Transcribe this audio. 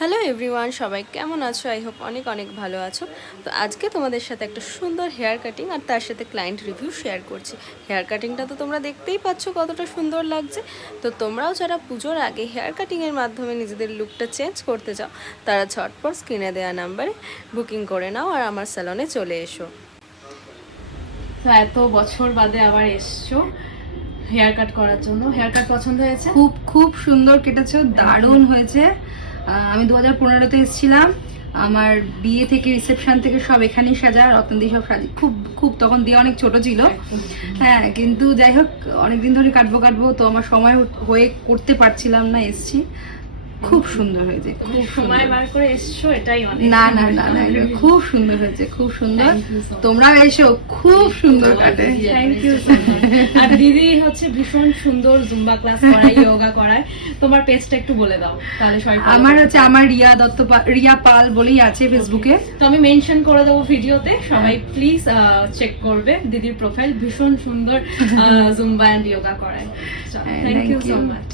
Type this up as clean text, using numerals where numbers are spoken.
Hello everyone, সবাই কেমন আছো? আই হোপ অনেক অনেক ভালো আছো। তো আজকে তোমাদের সাথে একটা সুন্দর হেয়ার কাটিং আর তার সাথে ক্লায়েন্ট রিভিউ শেয়ার করছি। হেয়ার কাটিংটা তো তোমরা দেখতেই পাচ্ছ কতটা সুন্দর লাগছে। তো তোমরাও যারা পুজোর আগে হেয়ার কাটিংয়ের মাধ্যমে নিজেদের লুকটা চেঞ্জ করতে চাও, তারা ঝটপট স্ক্রিনে দেওয়া নাম্বারে বুকিং করে নাও আর আমার স্যালনে চলে এসো। তো এত বছর বাদে আবার এসছো হেয়ার কাট করার জন্য। হেয়ার কাট পছন্দ হয়েছে? খুব খুব সুন্দর কেটেছো, দারুণ হয়েছে। আমি 2015-তে এসেছিলাম, আমার বিয়ে থেকে রিসেপশন থেকে সব এখানেই সাজা, রতনদি সব সাজি। খুব খুব তখন দিয়ে অনেক ছোট ছিল, হ্যাঁ, কিন্তু যাই হোক অনেকদিন ধরে কাটবো তো আমার সময় হয়ে করতে পারছিলাম না, এসছি। খুব সুন্দর হয়েছে, খুব সময় বার করে এসছো, এটাই অনেক। না না না না, খুব সুন্দর হয়েছে, খুব সুন্দর। তোমরাও এসো, খুব সুন্দর কাটে। Thank you so much. আর দিদি হচ্ছে ভীষণ সুন্দর জুম্বা ক্লাস করায়, যোগা করায়। তোমার পেজটা একটু বলে দাও তাহলে সবাই follow আমার করতে হচ্ছে আমার রিয়া পাল বলেই আছে ফেসবুকে। তো আমি মেনশন করে দেবো ভিডিওতে, সবাই প্লিজ চেক করবে দিদির প্রোফাইল। ভীষণ সুন্দর জুম্বা এন্ড যোগা করায়। Thank you so much.